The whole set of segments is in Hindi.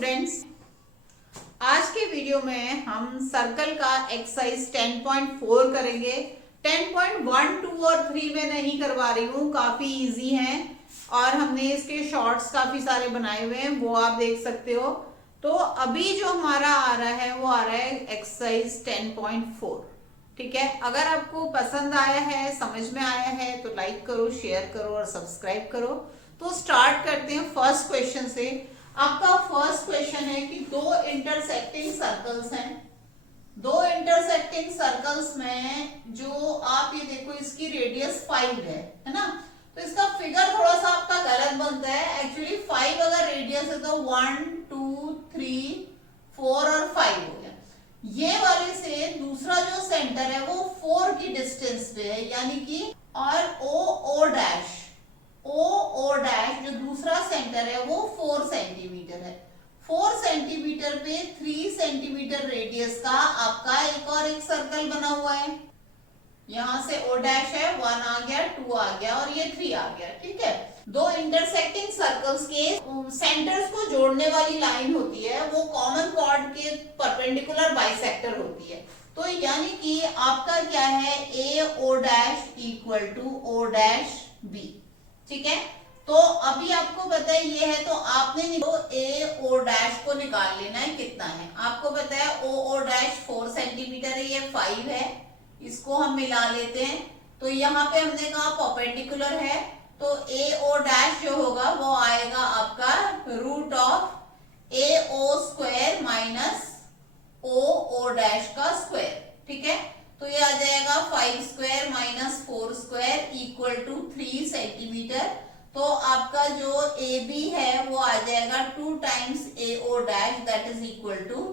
स्टूडेंट्स, आज के वीडियो में हम सर्कल का एक्सरसाइज 10.4 करेंगे। 10.1, 2 और 3 में नहीं करवा रही हूँ, काफी इजी हैं और हमने इसके शॉर्ट्स काफी सारे बनाए हुए हैं, वो आप देख सकते हो। तो अभी जो हमारा आ रहा है वो आ रहा है एक्सरसाइज 10.4। ठीक है, अगर आपको पसंद आया है, समझ में आया है तो लाइक करो, शेयर करो और सब्सक्राइब करो। तो स्टार्ट करते हैं फर्स्ट क्वेश्चन से। आपका फर्स्ट क्वेश्चन है कि दो इंटरसेक्टिंग सर्कल्स हैं। दो इंटरसेक्टिंग सर्कल्स में जो आप ये देखो, इसकी रेडियस 5 है ना। तो इसका फिगर थोड़ा सा आपका गलत बनता है। एक्चुअली 5 अगर रेडियस है तो 1 2 3 4 और 5 हो गया। ये वाले से दूसरा जो सेंटर है वो 4 की डिस्टेंस पे है, यानी कि और ओ डैश जो दूसरा सेंटर है वो 4 सेंटीमीटर है। 4 सेंटीमीटर पे 3 सेंटीमीटर रेडियस का आपका एक सर्कल बना हुआ है। यहां से ओ डैश है, 1 आ गया, 2 आ गया और ये 3 आ गया। ठीक है, दो इंटरसेक्टिंग सर्कल्स के सेंटर्स को जोड़ने वाली लाइन होती है, वो कॉमन कॉर्ड के परपेंडिकुलर बाइसेक्टर होती है। तो यानी कि आपका क्या है, A O dash equal to O dash B. ठीक है, तो अभी आपको पता है ये है, तो आपने ए ओ डैश को निकाल लेना है कितना है। आपको पता है ओ डैश 4 सेंटीमीटर है, ये 5 है, इसको हम मिला लेते हैं। तो यहाँ पे हमने कहा परपेंडिकुलर है, तो ए ओ डैश जो होगा वो आएगा आपका root of A O square minus O dash का स्क्वायर। ठीक है, तो ये आ जाएगा 5 square minus 4 square equal to 3 centimetre. तो आपका जो ए बी है वो आ जाएगा 2 times A O dash, that is equal to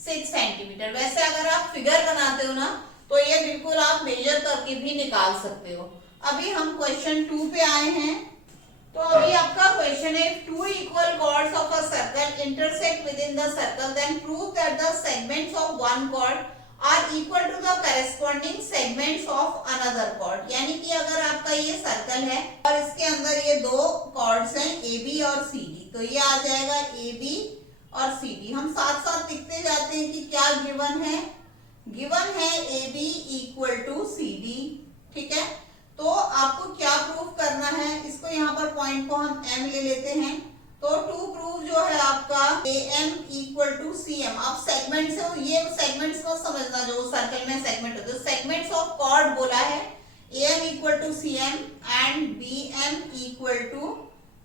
6 centimetre. वैसे अगर आप फिगर बनाते हो ना तो ये बिल्कुल आप मेजर करके भी निकाल सकते हो। अभी हम क्वेश्चन 2 पे आए हैं। तो अभी आपका क्वेश्चन है, two equal chords of a circle intersect within the circle, then prove that the segments of one chord are equal to the corresponding segments of another chord. यानी कि अगर आपका ये सर्कल है और इसके अंदर ये दो कॉर्ड्स हैं ए बी और सी डी, तो ये आ जाएगा ए बी और सी डी। हम साथ साथ लिखते जाते हैं कि क्या गिवन है। गिवन है A B equal to C D. ठीक है, तो आपको क्या प्रूव करना है, इसको यहाँ पर पॉइंट को हम m ले लेते हैं। तो टू प्रूव जो है आपका A M equal to C M. आप सेगमेंट से, ये सेगमेंट्स को समझना, जो सर्कल में सेगमेंट होते हैं, सेगमेंट्स ऑफ कॉर्ड बोला है। A M equal to C M and B M equal to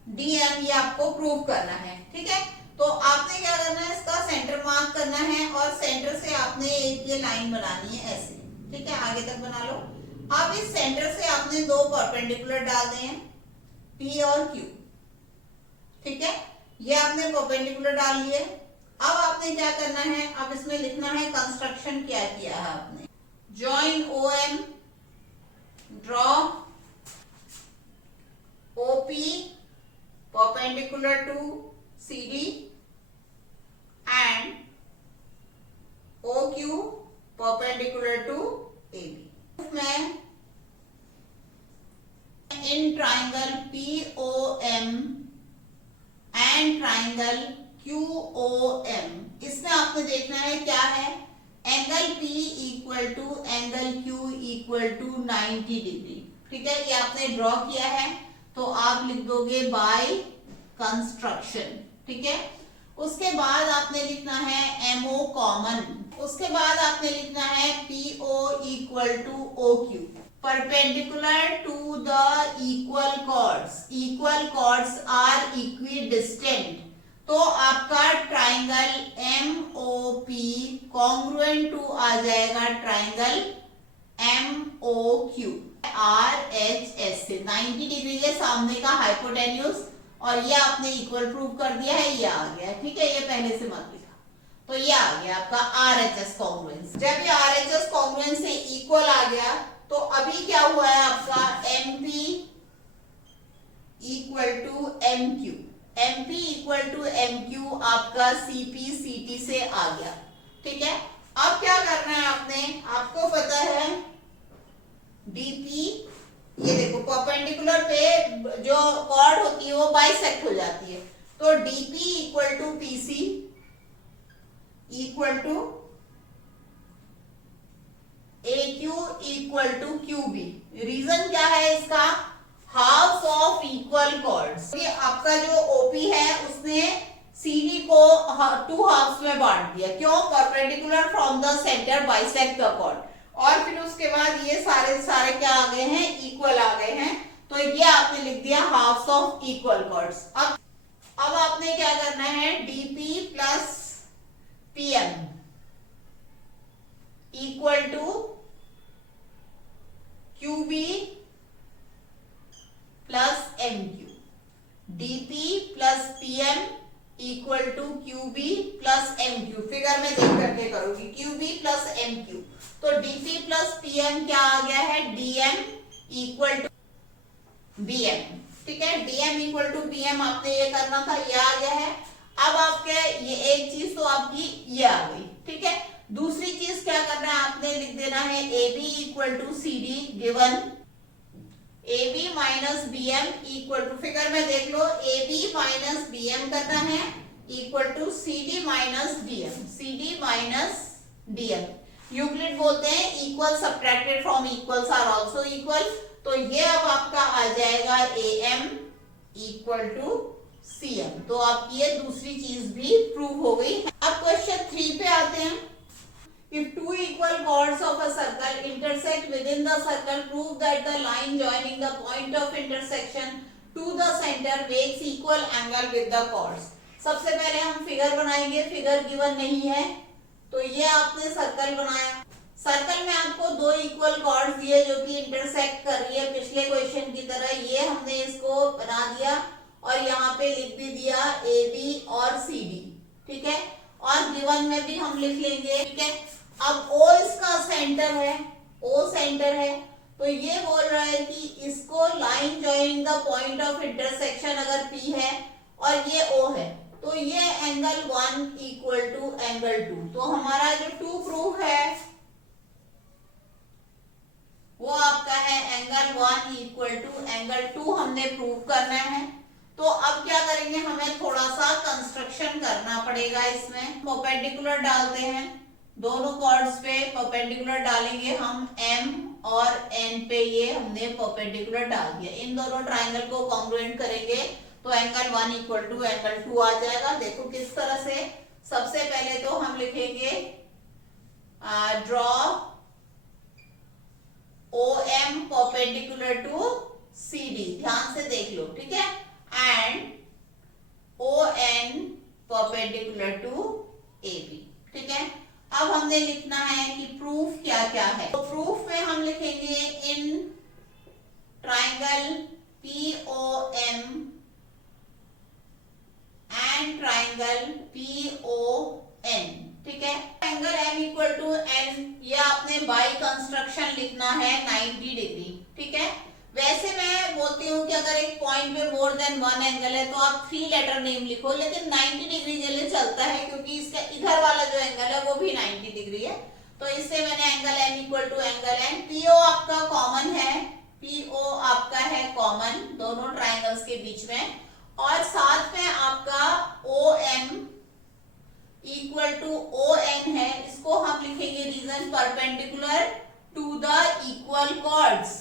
D M, ये आपको प्रूव करना है। ठीक है, तो आपने क्या करना है, इसका सेंटर मार्क करना है और सेंटर से आपने एक ये लाइन बनानी है ऐसे। ठीक है, आगे तक बना लो। अब इस सेंटर से आपने दो परपेंडिकुलर डाल दें हैं, P और Q। ठीक है, ये आपने परपेंडिकुलर डाल लिए। अब आपने क्या करना है, अब इसमें लिखना है कंस्ट्रक्शन क्या किया है आपने। Join OM, draw OP perpendicular to CD and OQ perpendicular to AB। में in triangle POM and triangle QOM, इसमें आपको देखना है क्या है, angle P equal to angle Q equal to 90 degree. ठीक है, ये आपने ड्रॉ किया है, तो आप लिख दोगे बाय कंस्ट्रक्शन। ठीक है, उसके बाद आपने लिखना है MO कॉमन। उसके बाद आपने लिखना है PO equal to OQ perpendicular to the equal chords. Equal chords are equidistant, तो आपका ट्राइंगल MOP कॉन्ग्रुएंट टू आ जाएगा ट्राइंगल MOQ। RHS से 90 डिग्री के सामने का हाइपोटेन्यूज, और ये आपने इक्वल प्रूव कर दिया है, ये आ गया। ठीक है, ये पहले से मत लिखा, तो ये आ गया आपका RHS कॉन्ग्रुएंस। जब ये RHS कॉन्ग्रुएंस से इक्वल आ गया, तो अभी क्या हुआ है आपका MP equal to MQ। MP equal to MQ आपका CP CT से आ गया। ठीक है, अब क्या करना है आपने, आपको पता है DP, ये देखो परपेंडिकुलर पे जो कॉर्ड होती है वो बाइसेक्ट हो जाती है, तो DP equal to PC equal to AQ equal to QB। Reason क्या है इसका? Halves of equal chords. ये आपका जो OP है उसने CD को 2 हाफ्स में बांट दिया। क्यों? Perpendicular from the centre bisect the chord. और फिर उसके बाद ये सारे क्या आ गए हैं? इक्वल आ गए हैं। तो ये आपने लिख दिया हाफ्स ऑफ इक्वल कॉर्ड्स। अब आपने क्या करना है? DP plus PM equal to QB plus MQ। DP plus PM equal to QB plus MQ। Figure में देख करके करोगी, QB प्लस MQ। तो DP प्लस PM क्या आ गया है? DM equal to BM। ठीक है, DM इक्वल टू BM आपने ये करना था, ये आ गया है। अब आपके ये एक चीज तो आपकी ये आ गई। ठीक है, दूसरी चीज क्या करना है? आपने लिख देना है AB equal to CD given AB minus BM equal to, figure में देख लो, AB माइनस BM करना है equal to CD minus DM। CD minus DM Euclid बोलते हैं equal subtracted from equals are also equal. तो ये अब आपका आ जाएगा AM इक्वल टू CM। तो आपकी ये दूसरी चीज भी प्रूव हो गई। अब क्वेश्चन 3 पे आते हैं। If two equal chords of a circle intersect within the circle, prove that the line joining the point of intersection to the center makes equal angle with the chords। सबसे पहले हम फिगर बनाएंगे। फिगर गिवन नहीं है, तो ये आपने सर्कल बनाया। सर्कल में आपको 2 इक्वल कॉर्ड्स दिए जो कि इंटरसेक्ट कर रही है पिछले क्वेश्चन की तरह। ये हमने इसको बना दिया और यहाँ पे लिख भी दिया AB और CD। ठीक है, और गिवन में भी हम लिख लेंगे। ठीक है, अब O इसका सेंटर है, O सेंटर है, तो ये बोल रहा है कि इसको line joining the point of intersection अगर P है और ये O है, तो ये एंगल 1 इक्वल टू एंगल 2। तो हमारा जो 2 प्रूफ है वो आपका है एंगल 1 इक्वल टू एंगल 2 हमने प्रूव करना है। तो अब क्या करेंगे? हमें थोड़ा सा कंस्ट्रक्शन करना पड़ेगा। इसमें परपेंडिकुलर डालते हैं, दोनों कॉर्ड्स पे परपेंडिकुलर डालेंगे हम। M और N पे ये हमने परपेंडिकुलर डाल दिया। इन दोनों ट्राइंगल को कॉन्ग्रुएंट करेंगे तो एंगल 1 इक्वल टू एंगल 2 आ जाएगा। देखो किस तरह से। सबसे पहले तो हम लिखेंगे draw OM perpendicular to CD। ध्यान से देख लो, ठीक है, and ON perpendicular to AB। ठीक है, अब हमने लिखना है कि प्रूफ क्या क्या है। तो प्रूफ में हम लिखेंगे in triangle POM and triangle PON। ठीक है, angle M equal to N, ये आपने बाई कंस्ट्रक्शन लिखना है 90 डिग्री। ठीक है, वैसे मैं बोलती हूँ कि अगर एक पॉइंट में मोर देन 1 एंगल है तो आप 3 लेटर नेम लिखो, लेकिन 90 डिग्री चले चलता है क्योंकि इसका इधर वाला जो एंगल है वो भी 90 डिग्री है। तो इससे मैंने angle M equal to angle N। PO आपका कॉमन है, PO आपका है कॉमन दोनों ट्राइंगल्स के बीच में, और साथ में आपका OM इक्वल टू ON है। इसको हम लिखेंगे reason perpendicular to the equal chords.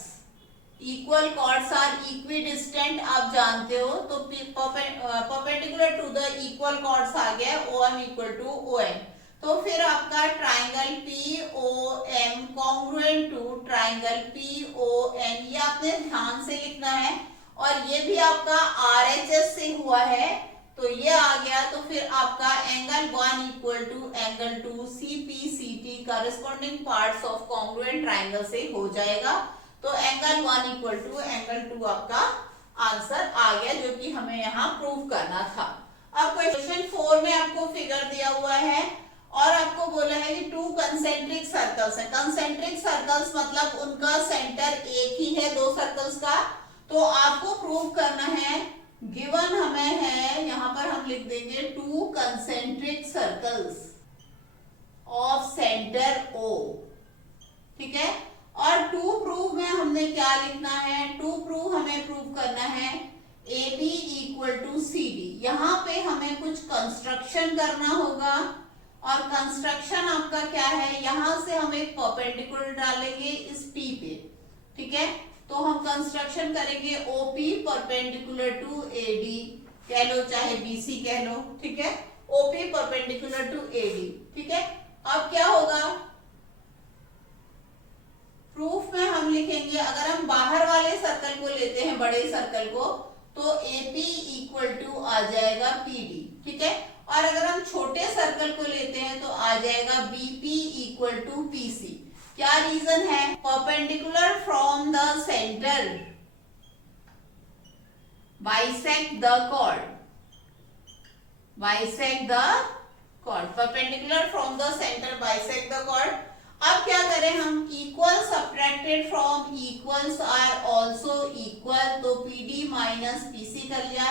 Equal chords are equidistant, आप जानते हो, तो perpendicular to the equal chords आ गया OM इक्वल टू ON। तो फिर आपका triangle POM congruent to triangle PON, ये आपने ध्यान से लिखना है। और ये भी आपका RHS से हुआ है, तो ये आ गया। तो फिर आपका angle 1 equal to angle 2 CPCT corresponding parts of congruent triangle से हो जाएगा। तो एंगल 1 इक्वल टू एंगल 2 आपका आंसर आ गया, जो कि हमें यहाँ प्रूव करना था। अब क्वेश्चन 4 में आपको फिगर दिया हुआ है और आपको बोला है कि 2 कंसेंट्रिक सर्कल्स हैं। कंसेंट्रिक सर्कल्स मतलब उनका सेंटर एक ही है 2 सर्कल्स का। तो आपको प्रूव करना है, गिवन हमें है, यहाँ पर हम लिख देंगे 2 concentric circles of centre O। ठीक है, और 2 प्रूव में हमने क्या लिखना है? 2 प्रूव हमें प्रूव करना है AB इक्वल टू CD। यहाँ पे हमें कुछ कंस्ट्रक्शन करना होगा और कंस्ट्रक्शन आपका क्या है, यहां से हम एक परपेंडिकुलर डालेंगे इस P पे, ठीक है। तो हम कंस्ट्रक्शन करेंगे OP परपेंडिकुलर टू AD, कह लो चाहे BC कह लो, ठीक है। OP परपेंडिकुलर टू AD, ठीक है। अब क्या होगा, प्रूफ में हम लिखेंगे, अगर हम बाहर वाले सर्कल को लेते हैं, बड़े सर्कल को, तो AP इक्वल टू आ जाएगा PD, ठीक है। और अगर हम छोटे सर्कल को लेते हैं तो आ जाएगा BP इक्वल टू PC। क्या रीजन है, perpendicular from the centre bisect the chord, bisect the chord, perpendicular from the centre bisect the chord. अब क्या करें हम, equal subtracted from equals are also equal, तो PD माइनस PC कर लिया,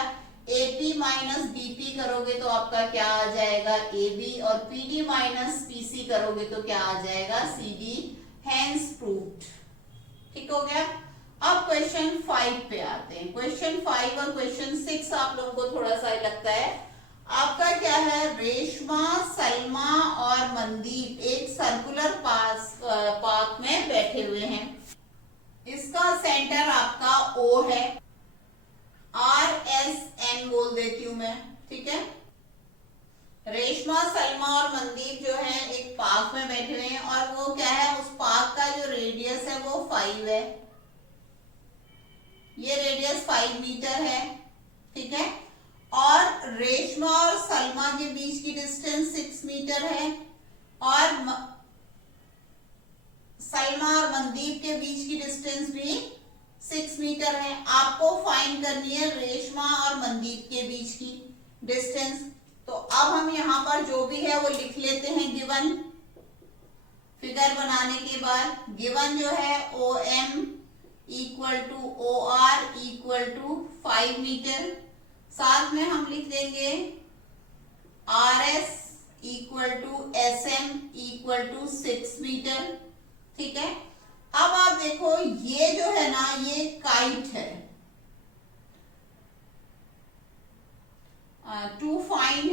AP माइनस BP करोगे तो आपका क्या आ जाएगा AB, और PD माइनस PC करोगे तो क्या आ जाएगा CD, हेंस प्रूव्ड। ठीक हो गया। अब क्वेश्चन 5 पे आते हैं। क्वेश्चन 5 और क्वेश्चन 6 आप लोगों को थोड़ा सा लगता है, आपका क्या है, रेशमा, सलमा और मनदीप एक सर्कुलर पार्क में बैठे हुए हैं। इसका सेंटर आपका O है, RSN बोल देती हूं मैं, ठीक है। रेशमा, सलमा और मनदीप जो है एक पार्क में बैठे हुए हैं, और वो क्या है, उस पार्क का जो रेडियस है वो 5 है, ये रेडियस 5 मीटर है, ठीक है। और रेशमा और सलमा के बीच की डिस्टेंस 6 मीटर है, और सलमा और मनदीप के बीच की डिस्टेंस भी 6 मीटर है। आपको फाइंड करनी है रेशमा और मनदीप के बीच की डिस्टेंस। तो अब हम यहाँ पर जो भी है वो लिख लेते हैं गिवन, फिगर बनाने के बाद। गिवन जो है OM equal to OR equal to 5 metre, साथ में हम लिख देंगे RS equal to SM equal to 6 metre, ठीक है। अब आप देखो ये जो है ना, ये काइट है, टू फाइंड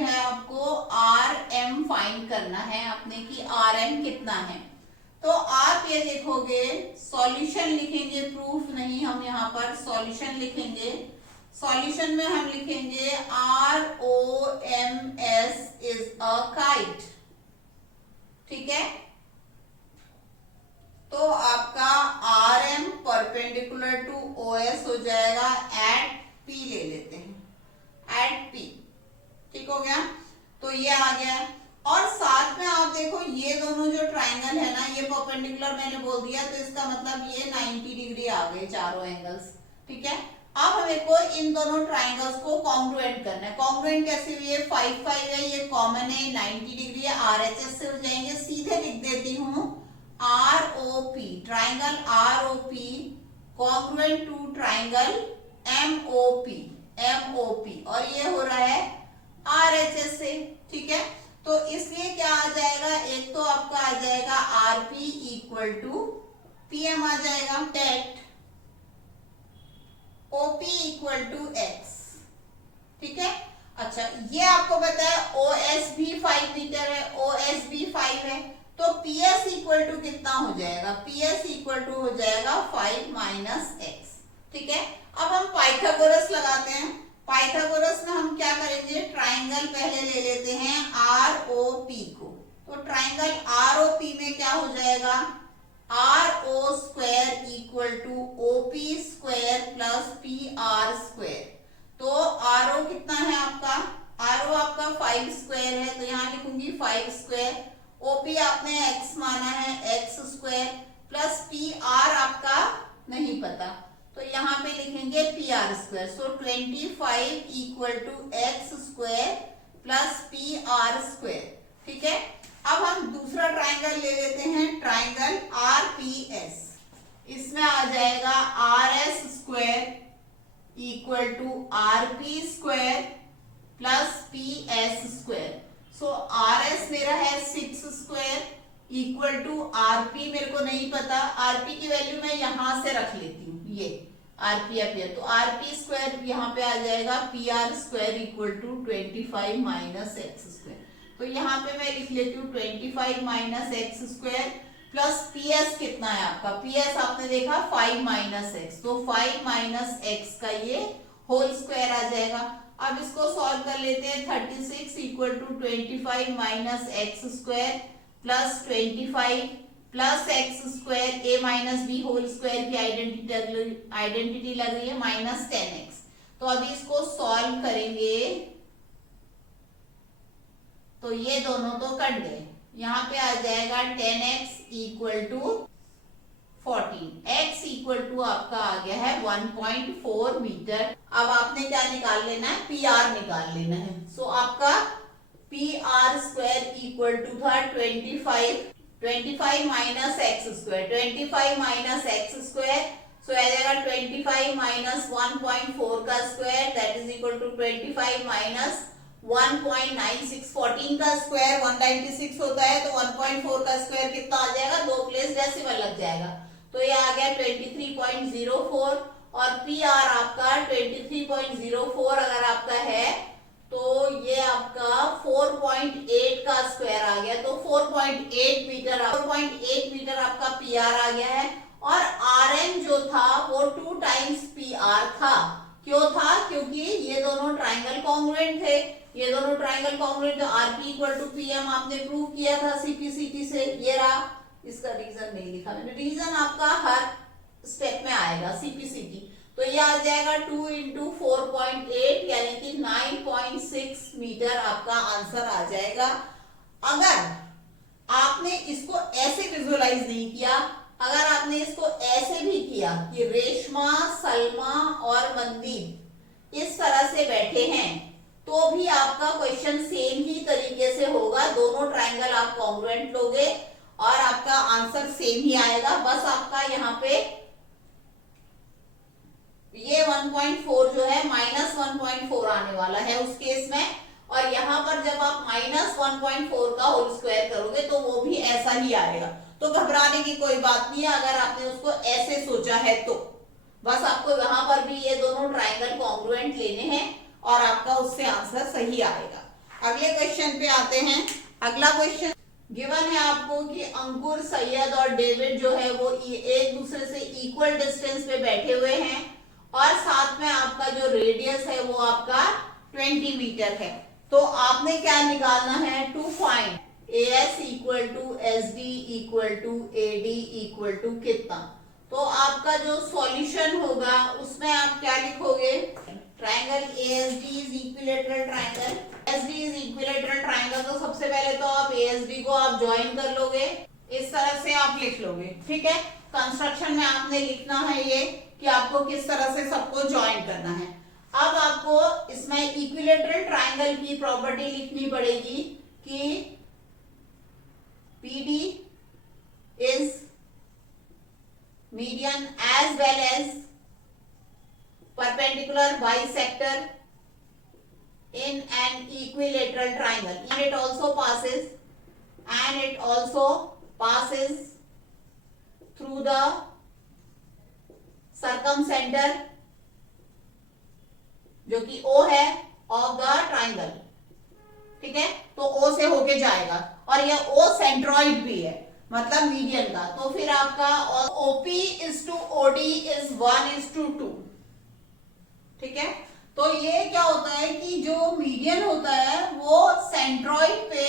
है आपको, RM फाइंड करना है आपने कि RM कितना है। तो आप ये देखोगे, सॉल्यूशन लिखेंगे, प्रूफ नहीं, हम यहाँ पर सॉल्यूशन लिखेंगे। सॉल्यूशन में हम लिखेंगे ROMS इज अ काइट, ठीक है। तो आपका RM परपेंडिकुलर टू OS हो जाएगा एट P, ले लेते हैं एट P, ठीक हो गया। तो ये आ गया, और साथ में आप देखो ये दोनों जो ट्राइंगल है ना, ये परपेंडिकुलर मैंने बोल दिया, तो इसका मतलब ये 90 डिग्री आ गए चारों एंगल्स, ठीक है। अब हमें को इन दोनों ट्राइंगल्स को कॉन्ग्रुएंट करना है। कॉन्ग्रुएंट कैसे हुई है, 5 5 है, ये कॉमन है, 90 डिग्री है, RHS से हो जाएंगे। सीधे लिख देती हूँ ROP, triangle ROP congruent to triangle MOP, और ये हो रहा है RHS से, ठीक है। तो इसलिए क्या आ जाएगा, एक तो आपका आ जाएगा RP इक्वल टू PM आ जाएगा, टेट OP इक्वल टू X, ठीक है। अच्छा, ये आपको पता है OS भी 5 मीटर है, OS भी 5 है, तो PS इक्वल टू कितना हो जाएगा, PS इक्वल टू हो जाएगा 5 माइनस X, ठीक है। अब हम पाइथागोरस लगाते हैं। पाइथागोरस में हम क्या करेंगे, ट्राइंगल पहले ले लेते हैं ROP को, तो ट्राइंगल ROP में क्या हो जाएगा, RO square equal to OP square plus PR square. तो RO कितना है आपका, RO आपका 5 स्क्वायर है, तो यहाँ लिखूंगी 5 स्क्वायर, OP आपने X माना है, X स्क्वायर प्लस PR आपका नहीं पता, तो यहाँ पे लिखेंगे PR square. So 25 equal to X square plus PR square, ठीक है। अब हम दूसरा ट्राइंगल ले लेते हैं, ट्राइंगल RPS। इसमें आ जाएगा RS square equal to RP square plus PS square. So RS मेरा है 6 स्क्वायर इक्वल टू RP मेरे को नहीं पता, RP की वैल्यू मैं यहां से रख लेती हूँ, ये आरपी अपियर, तो आरपी स्क्वायर यहाँ पे आ जाएगा P R square equal to 25 minus x square. तो यहाँ पे मैं लिख लेती हूँ 25 minus x square plus PS कितना है आपका, पीएस आपने देखा 5 माइनस एक्स, तो 5 माइनस एक्स का ये होल स्क्वायर आ जाएगा। अब इसको सॉल्व कर लेते हैं। 36 equal to 25 minus x square plus 25 plus X square A minus B whole square की आइडेंटिटी लग रही है माइनस 10x। तो अभी इसको सॉल्व करेंगे तो ये दोनों तो कट गए, यहाँ पे आ जाएगा 10x equal to 14, x equal to आपका आ गया है 1.4 मीटर। अब आपने क्या निकाल लेना है, पी आर निकाल लेना है। सो आपका P R square equal to था 25 minus x square, 25 minus x square, so आ जाएगा 25 माइनस 1.4 का square that is equal to 25 minus 1.96, 14 का स्क्वायर 196 होता है, तो 1.4 का स्क्वायर कितना आ जाएगा, 2 प्लेस डेसिमल लग जाएगा, तो ये आ गया 23.04 और पी आर आपका 23.04 अगर आपका है तो ये आपका 4.8 का स्क्वायर आ गया, तो 4.8 मीटर आपका पी आर आ गया है। और आर एन जो था वो 2 टाइम्स पी आर था। क्यों था, क्योंकि ये दोनों ट्राइंगल कॉन्ग्रुएंट थे, ये दोनों ट्राइंगल कॉन्ग्रुएंट, तो आरपी इक्वल टू पीएम आपने प्रूव किया था सीपीसीटी से, ये रहा। इसका रीजन नहीं लिखा मैंने, रीजन आपका हर स्टेप में आएगा सीपीसीटी। तो ये आ जाएगा 2 इंटू 4.8 यानी कि 9.6 मीटर आपका आंसर आ जाएगा। अगर आपने इसको ऐसे विजुअलाइज नहीं किया, अगर आपने इसको ऐसे भी किया कि रेशमा, सलमा और मनदीप इस तरह से बैठे हैं, तो भी आपका क्वेश्चन सेम ही तरीके से होगा। दोनों ट्राइंगल आप कॉन्ग्रुएंट लोगे और आपका आंसर सेम ही आएगा। बस आपका यहाँ पे ये 1.4 जो है माइनस 1.4 आने वाला है उस केस में, और यहाँ पर जब आप माइनस 1.4 का होल स्क्वायर करोगे तो वो भी ऐसा ही आएगा। तो घबराने की कोई बात नहीं है अगर आपने उसको ऐसे सोचा है तो। बस आपको यहाँ पर भी ये दोनों ट्राइंगल कॉन्ग्रुएंट लेने हैं और आपका उससे आंसर सही आएगा। अगले क्वेश्चन पे आते हैं। अगला क्वेश्चन गिवन है आपको कि अंकुर, सैयद और डेविड जो है वो एक दूसरे से इक्वल डिस्टेंस पे बैठे हुए हैं और साथ में आपका जो रेडियस है वो आपका 20 मीटर है। तो आपने क्या निकालना है, to find AS equal to SD equal to AD equal to कितना। तो आपका जो सॉल्यूशन होगा उसमें आप क्या लिखोगे, triangle ASD is equilateral triangle, SD is equilateral triangle. तो सबसे पहले तो आप ASD को आप ज्वाइन कर लोगे, इस तरह से आप लिख लोगे, ठीक है। कंस्ट्रक्शन में आपने लिखना है ये कि आपको किस तरह से सबको ज्वाइन करना है। अब आपको इसमें इक्विलेटरल ट्राइंगल की प्रॉपर्टी लिखनी पड़ेगी कि PD is median as well as perpendicular bisector in an equilateral triangle, and it also passes through the circumcenter जो कि O है ऑफ द ट्राइंगल, ठीक है। तो O से होके जाएगा और ये O सेंट्रॉइड भी है, मतलब मीडियन का। तो फिर आपका OP is to OD is 1:2, ठीक है। तो ये क्या होता है कि जो मीडियन होता है वो सेंट्रॉइड पे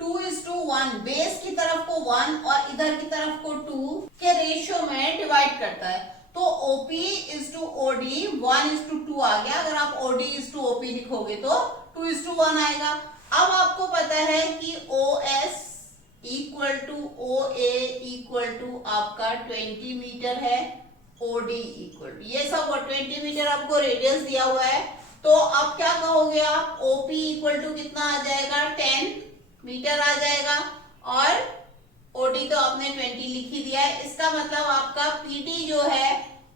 2:1, बेस की तरफ को 1 और इधर की तरफ को 2 के रेशियो में डिवाइड करता है। तो OP इज टू OD 1:2 आ गया। अगर आप OD इज टू OP लिखोगे तो 2:1 आएगा। अब आपको पता है कि OS equal to OA equal to आपका 20 मीटर है, OD इक्वल टू ये सब 20 मीटर आपको रेडियस दिया हुआ है। तो अब क्या कहोगे आप, OP इक्वल टू कितना आ जाएगा, 10 मीटर आ जाएगा और OD तो आपने 20 लिख ही दिया है। इसका मतलब आपका PD जो है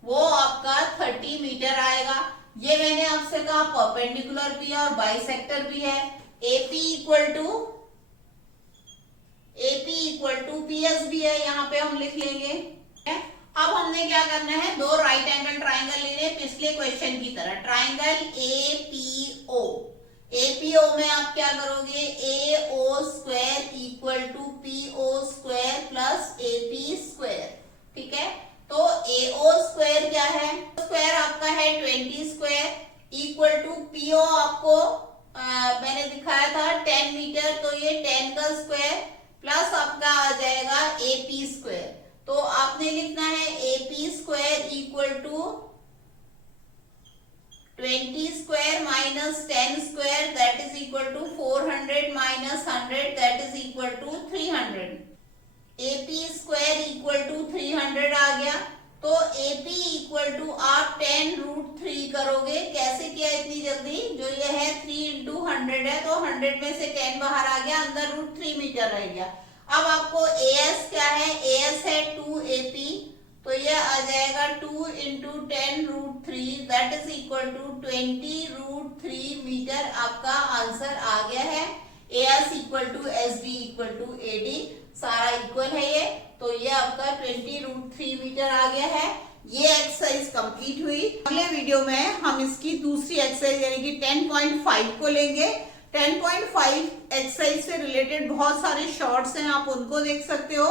वो आपका 30 मीटर आएगा। ये मैंने आपसे कहा परपेंडिकुलर भी है और बाइसेक्टर भी है। AP इक्वल टू PS भी है, यहाँ पे हम लिख लेंगे। अब हमने क्या करना है, दो राइट एंगल ट्राइंगल लेने पिछले क्वेश्चन की तरह। ट्राइंगल एपीओ, एपीओ में आप क्या करोगे, AO square equal to PO square plus AP square. ठीक है, तो एओ स्क्वायर क्या है, स्क्वायर आपका है 20 स्क्वायर इक्वल टू पीओ आपको मैंने दिखाया था 10 मीटर, तो ये 10 का स्क्वायर प्लस आपका आ जाएगा एपी स्क्वायर। तो आपने लिखना है एपी स्क्वायर इक्वल टू 20 स्क्वायर minus 10 square that is equal to 400 minus 100 that is equal to 300। AP square equal to 300 आ गया, तो एपी इक्वल टू आप 10√3 करोगे। कैसे किया इतनी जल्दी, जो ये है 3 इंटू 100 है, तो 100 में से 10 बाहर आ गया, अंदर √3 मीटर रह गया। अब आपको एएस क्या है, एएस है 2AP, तो ये आ जाएगा 2 into 10√3 that is equal to 20√3 metre. आपका आंसर आ गया है। AS equal to SD equal to AD, सारा इक्वल है ये, तो ये आपका 20√3 मीटर आ गया है। ये एक्सरसाइज कंप्लीट हुई। अगले वीडियो में हम इसकी दूसरी एक्सरसाइज यानी कि 10.5 को लेंगे। 10.5 एक्सरसाइज से रिलेटेड बहुत सारे शॉर्ट्स हैं, आप उनको देख सकते हो।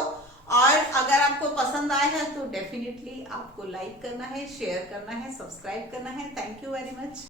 और अगर आपको पसंद आया है तो डेफिनेटली आपको लाइक करना है, शेयर करना है, सब्सक्राइब करना है। Thank you very much.